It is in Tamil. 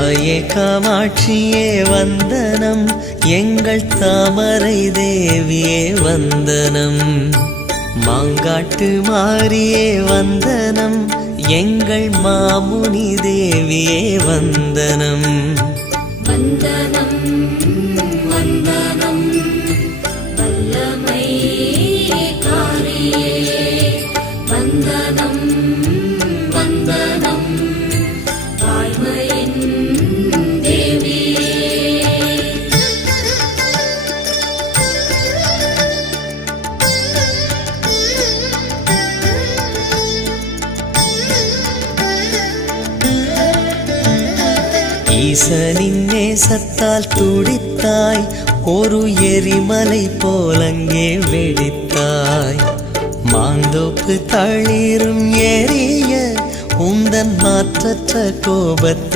தாயே காமாட்சியே வந்தனம் எங்கள் தாமரை தேவியே வந்தனம். மாங்காட்டு மாரியே வந்தனம் எங்கள் மாமுனி தேவியே வந்தனம். வந்தனம் வந்தனம் வல்லமை காரியே. வந்தனம் வந்தனம் ஈசனின் நேசத்தால் துடித்தாய் ஒரு எரிமலை போலங்கே வெடித்தாய். மாந்தோப்பு தளிரும் எரிய உந்தன் மாற்றற்ற கோபத்தை